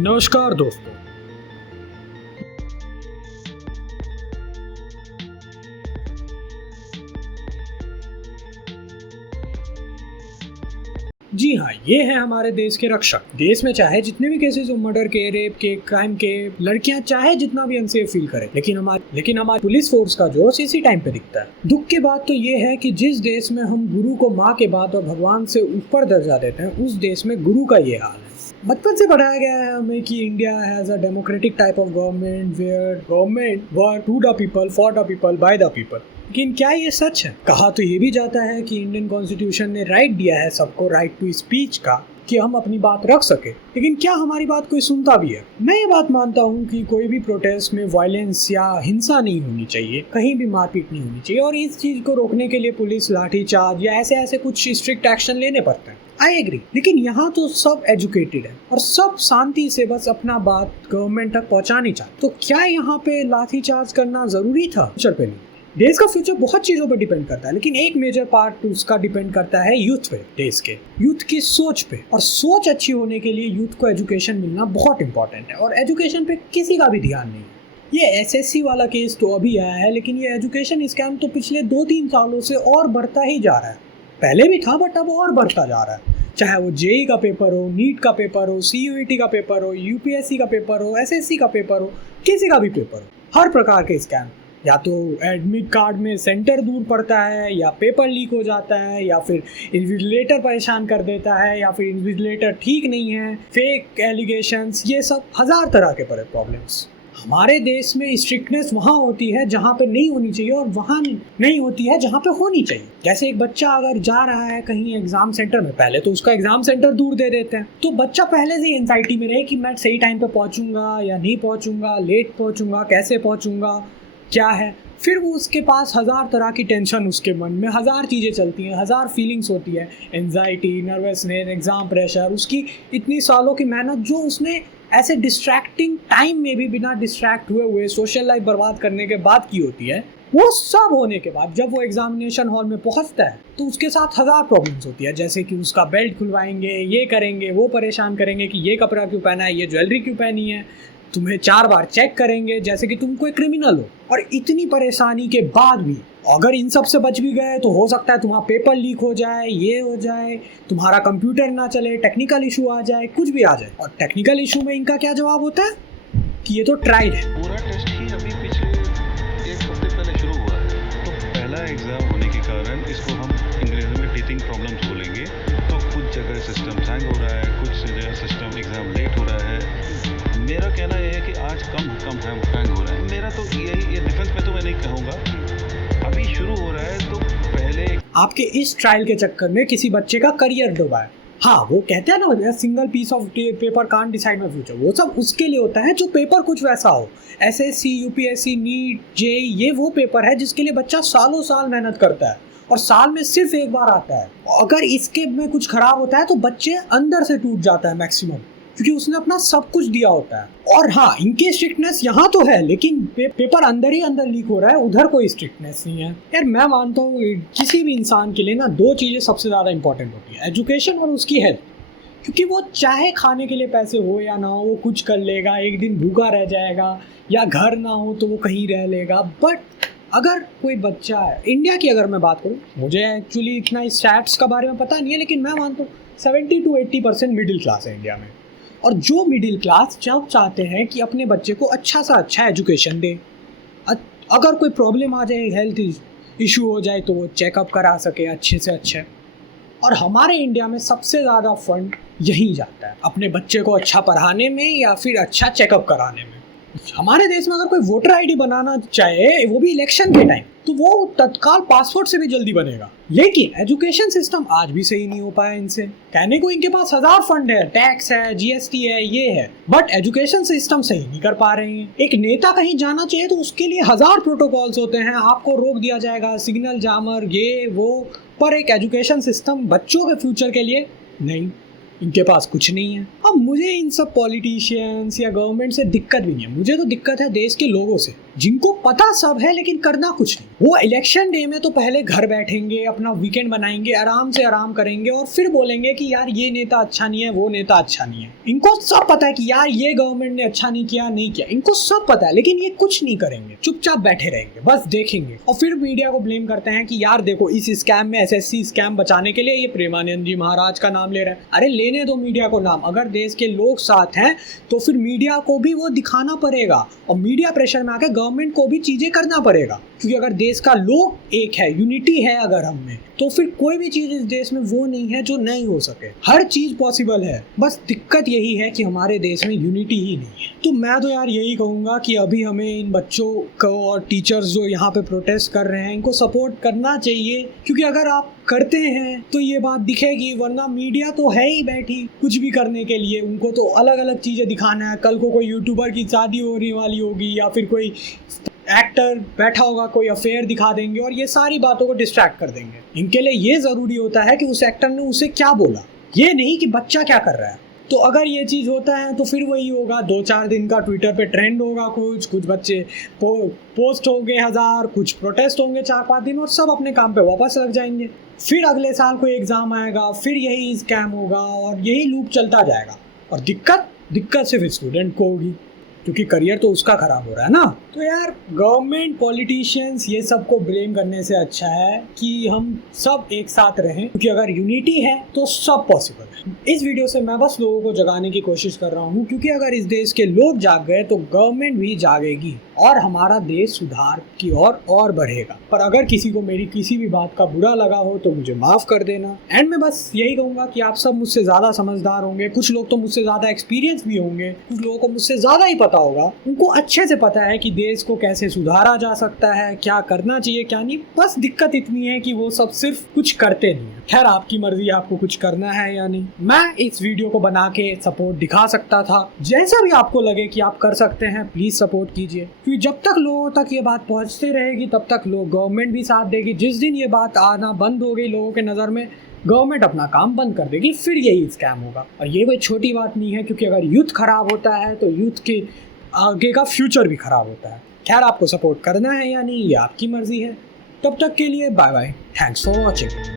नमस्कार दोस्तों। जी हाँ, ये है हमारे देश के रक्षक। देश में चाहे जितने भी केसेस हो, मर्डर के, रेप के, क्राइम के, लड़कियां चाहे जितना भी अनसेफ फील करें, लेकिन हमारी पुलिस फोर्स का जोश इसी टाइम पे दिखता है। दुख की बात तो ये है कि जिस देश में हम गुरु को माँ के बाद और भगवान से ऊपर दर्जा देते हैं, उस देश में गुरु का ये हाल है। बचपन से पढ़ाया गया है हमें कि India has a democratic type of government where government work to the people, for the people, by the people. लेकिन क्या ये सच है? कहा तो ये भी जाता है कि इंडियन कॉन्स्टिट्यूशन ने राइट दिया है सबको, राइट टू स्पीच का, कि हम अपनी बात रख सके। लेकिन क्या हमारी बात कोई सुनता भी है? मैं ये बात मानता हूँ कि कोई भी प्रोटेस्ट में वायलेंस या हिंसा नहीं होनी चाहिए, कहीं भी मारपीट नहीं होनी चाहिए, और इस चीज को रोकने के लिए पुलिस लाठीचार्ज या ऐसे कुछ स्ट्रिक्ट एक्शन लेने पड़ते हैं। आई एग्री, लेकिन यहाँ तो सब एजुकेटेड है और सब शांति से बस अपना बात गवर्नमेंट तक पहुँचानी चाहते। तो क्या यहाँ पे लाठीचार्ज करना जरूरी था? फ्यूचर पे नहीं। देश का फ्यूचर बहुत चीजों पर डिपेंड करता है, लेकिन एक मेजर पार्ट उसका डिपेंड करता है यूथ पे, देश के यूथ की सोच पे। और सोच अच्छी होने के लिए यूथ को एजुकेशन मिलना बहुत इंपॉर्टेंट है, और एजुकेशन पे किसी का भी ध्यान नहीं है। ये एसएससी वाला केस तो अभी आया है, लेकिन ये एजुकेशन स्कैम तो पिछले 2-3 सालों से और बढ़ता ही जा रहा है। पहले भी था बट अब और बढ़ता जा रहा है। चाहे वो जेई का पेपर हो, नीट का पेपर हो, सीयूईटी का पेपर हो, यूपीएससी का पेपर हो, एसएससी का पेपर हो, किसी का भी पेपर हो, हर प्रकार के स्कैम। या तो एडमिट कार्ड में सेंटर दूर पड़ता है, या पेपर लीक हो जाता है, या फिर इन्विजिलेटर परेशान कर देता है, या फिर इन्विजिलेटर ठीक नहीं है, फेक एलिगेशंस, ये सब हजार तरह के प्रॉब्लम्स। हमारे देश में स्ट्रिक्टनेस वहाँ होती है जहाँ पे नहीं होनी चाहिए, और वहाँ नहीं होती है जहाँ पे होनी चाहिए। जैसे एक बच्चा अगर जा रहा है कहीं एग्जाम सेंटर में, पहले तो उसका एग्जाम सेंटर दूर दे देते हैं, तो बच्चा पहले से एंजाइटी में रहे कि मैं सही टाइम पे पहुँचूंगा या नहीं पहुँचूंगा, लेट पहुँचूंगा, कैसे पहुँचूंगा, क्या है। फिर वो उसके पास हजार तरह की टेंशन, उसके मन में हजार चीज़ें चलती हैं, हजार फीलिंग्स होती है, एंजाइटी, नर्वसनेस, एग्ज़ाम प्रेशर, उसकी इतनी सालों की मेहनत जो उसने ऐसे डिस्ट्रैक्टिंग टाइम में भी बिना डिस्ट्रैक्ट हुए सोशल लाइफ बर्बाद करने के बाद की होती है। वो सब होने के बाद जब वो एग्जामिनेशन हॉल में पहुंचता है तो उसके साथ हजार प्रॉब्लम्स होती है, जैसे कि उसका बेल्ट खुलवाएंगे, ये करेंगे, वो परेशान करेंगे कि ये कपड़ा क्यों पहना है, ये ज्वेलरी क्यों पहनी है, तुम्हें 4 बार चेक करेंगे जैसे कि तुम कोई क्रिमिनल हो। और इतनी परेशानी के बाद भी अगर इन सब से बच भी गए तो हो सकता है तुम्हारा पेपर लीक हो जाए, ये हो जाए, तुम्हारा कंप्यूटर ना चले, टेक्निकल इशू आ जाए, कुछ भी आ जाए। और टेक्निकल इशू में इनका क्या जवाब होता है कि ये तो ट्रायल है। पूरा टेस्ट ही अभी पिछले 1 हफ्ते पहले शुरू हुआ है, तो पहला एग्जाम होने के कारण इसको हम अंग्रेजी में टीचिंग प्रॉब्लम्स बोलेंगे। तो कुछ जगह सिस्टम हैंग हो रहा है, कुछ जगह सिस्टम एग्जाम लेट हो रहा है। मेरा कहना यह है कि आज कम हैंग हो रहा है। मेरा तो यही, ये डिफेंस में तो मैं नहीं कहूँगा, अभी शुरू हो रहा है तो पहले आपके इस ट्रायल के चक्कर में किसी बच्चे का करियर डूबा है। हाँ, वो कहते हैं ना, single piece of paper can't decide my future. वो सब उसके लिए होता है जो पेपर कुछ वैसा हो। एसएससी, यूपीएससी, नीट, जेई, ये वो पेपर है जिसके लिए बच्चा सालों साल मेहनत करता है और साल में सिर्फ एक बार आता है। अगर इसके में कुछ खराब होता है तो बच्चे अंदर से टूट जाता है मैक्सिमम, क्योंकि उसने अपना सब कुछ दिया होता है। और हाँ, इनकी स्ट्रिक्टनेस यहाँ तो है, लेकिन पेपर अंदर ही अंदर लीक हो रहा है, उधर कोई स्ट्रिक्टनेस नहीं है। यार मैं मानता हूँ किसी भी इंसान के लिए ना 2 चीज़ें सबसे ज़्यादा इंपॉर्टेंट होती है, एजुकेशन और उसकी हेल्थ। क्योंकि वो चाहे खाने के लिए पैसे हो या ना हो, वो कुछ कर लेगा, एक दिन भूखा रह जाएगा, या घर ना हो तो वो कहीं रह लेगा। बट अगर कोई बच्चा है, इंडिया की अगर मैं बात करूँ, मुझे एक्चुअली इतना स्टैट्स का बारे में पता नहीं है, लेकिन मैं मानता हूँ 70 to 80% मिडिल क्लास है इंडिया में। और जो मिडिल क्लास जब चाहते हैं कि अपने बच्चे को अच्छा सा अच्छा एजुकेशन दे, अगर कोई प्रॉब्लम आ जाए, हेल्थ इशू हो जाए, तो वो चेकअप करा सके अच्छे से अच्छे। और हमारे इंडिया में सबसे ज़्यादा फंड यहीं जाता है, अपने बच्चे को अच्छा पढ़ाने में या फिर अच्छा चेकअप कराने में। हमारे देश में अगर कोई वोटर आईडी बनाना चाहे, वो भी इलेक्शन के टाइम, तो वो तत्काल पासपोर्ट से भी जल्दी बनेगा। लेकिन एजुकेशन सिस्टम आज भी सही नहीं हो पाया इनसे। कहने को इनके पास हजार फंड है, टैक्स है, जीएसटी है, ये है, बट एजुकेशन सिस्टम सही नहीं कर पा रहे हैं। एक नेता कहीं जाना चाहिए तो उसके लिए हजार प्रोटोकॉल्स होते हैं, आपको रोक दिया जाएगा, सिग्नल जामर, ये वो। पर एक एजुकेशन सिस्टम बच्चों के फ्यूचर के लिए नहीं। इनके पास कुछ नहीं है। अब मुझे इन सब पॉलिटिशियंस या गवर्नमेंट से दिक्कत भी नहीं है, मुझे तो दिक्कत है देश के लोगों से, जिनको पता सब है लेकिन करना कुछ नहीं। वो इलेक्शन डे में तो पहले घर बैठेंगे, अपना वीकेंड बनाएंगे, आराम से आराम करेंगे और फिर बोलेंगे कि यार ये नेता अच्छा नहीं है, वो नेता अच्छा नहीं है। इनको सब पता है कि यार ये गवर्नमेंट ने अच्छा नहीं किया, नहीं किया, इनको सब पता है, लेकिन ये कुछ नहीं करेंगे, चुपचाप बैठे रहेंगे, बस देखेंगे और फिर मीडिया को ब्लेम करते हैं कि यार देखो इस स्कैम में, एसएससी स्कैम बचाने के लिए ये प्रेमानंद जी महाराज का नाम ले रहा है। अरे लेने दो मीडिया को नाम, अगर देश के लोग साथ हैं तो फिर मीडिया को भी वो दिखाना पड़ेगा और मीडिया प्रेशर में आके गवर्नमेंट को भी चीजें करना पड़ेगा, क्योंकि अगर देश का लोग एक है, यूनिटी है अगर हम में, तो फिर कोई भी चीज इस देश में वो नहीं है जो नहीं हो सके, हर चीज पॉसिबल है। बस दिक्कत यही है कि हमारे देश में यूनिटी ही नहीं है। तो मैं तो यार यही कहूँगा कि अभी हमें इन बच्चों को और टीचर्स जो यहाँ पे प्रोटेस्ट कर रहे हैं इनको सपोर्ट करना चाहिए, क्योंकि अगर आप करते हैं तो ये बात दिखेगी, वरना मीडिया तो है ही बैठी कुछ भी करने के लिए, उनको तो अलग अलग चीज़ें दिखाना है। कल को कोई यूट्यूबर की शादी होने वाली होगी या फिर कोई एक्टर बैठा होगा, कोई अफेयर दिखा देंगे और ये सारी बातों को डिस्ट्रैक्ट कर देंगे। इनके लिए ये ज़रूरी होता है कि उस एक्टर ने उसे क्या बोला, ये नहीं कि बच्चा क्या कर रहा है। तो अगर ये चीज़ होता है तो फिर वही होगा, 2-4 दिन का ट्विटर पे ट्रेंड होगा, कुछ बच्चे पोस्ट होंगे 1000, कुछ प्रोटेस्ट होंगे 4-5 दिन और सब अपने काम पे वापस लग जाएंगे। फिर अगले साल कोई एग्ज़ाम आएगा, फिर यही स्कैम होगा और यही लूप चलता जाएगा और दिक्कत सिर्फ स्टूडेंट को होगी, क्योंकि करियर तो उसका खराब हो रहा है ना। तो यार गवर्नमेंट, पॉलिटिशियंस, ये सब को ब्लेम करने से अच्छा है कि हम सब एक साथ रहें, क्योंकि अगर यूनिटी है तो सब पॉसिबल है। इस वीडियो से मैं बस लोगों को जगाने की कोशिश कर रहा हूँ, क्योंकि अगर इस देश के लोग जाग गए तो गवर्नमेंट भी जागेगी और हमारा देश सुधार की ओर और बढ़ेगा। पर अगर किसी को मेरी किसी भी बात का बुरा लगा हो तो मुझे माफ़ कर देना। एंड में बस यही कहूँगा कि आप सब मुझसे ज़्यादा समझदार होंगे, कुछ लोग तो मुझसे ज़्यादा एक्सपीरियंस भी होंगे, कुछ लोगों को मुझसे ज़्यादा ही पता होगा, उनको अच्छे से पता है कि देश को कैसे सुधारा जा सकता है, क्या करना चाहिए क्या नहीं। बस दिक्कत इतनी है कि वो सब सिर्फ कुछ करते नहीं है। खैर आपकी मर्जी, आपको कुछ करना है या नहीं। मैं इस वीडियो को बना के सपोर्ट दिखा सकता था, जैसा भी आपको लगे कि आप कर सकते हैं प्लीज सपोर्ट कीजिए, क्योंकि जब तक लोगों तक ये बात पहुंचती रहेगी तब तक गवर्नमेंट भी साथ देगी। जिस दिन ये बात आना बंद हो गई लोगों के नज़र में, गवर्नमेंट अपना काम बंद कर देगी, फिर यही स्कैम होगा। और ये कोई छोटी बात नहीं है, क्योंकि अगर यूथ खराब होता है तो यूथ के आगे का फ्यूचर भी खराब होता है। खैर आपको सपोर्ट करना है या नहीं ये आपकी मर्जी है। तब तक के लिए bye bye, thanks for watching.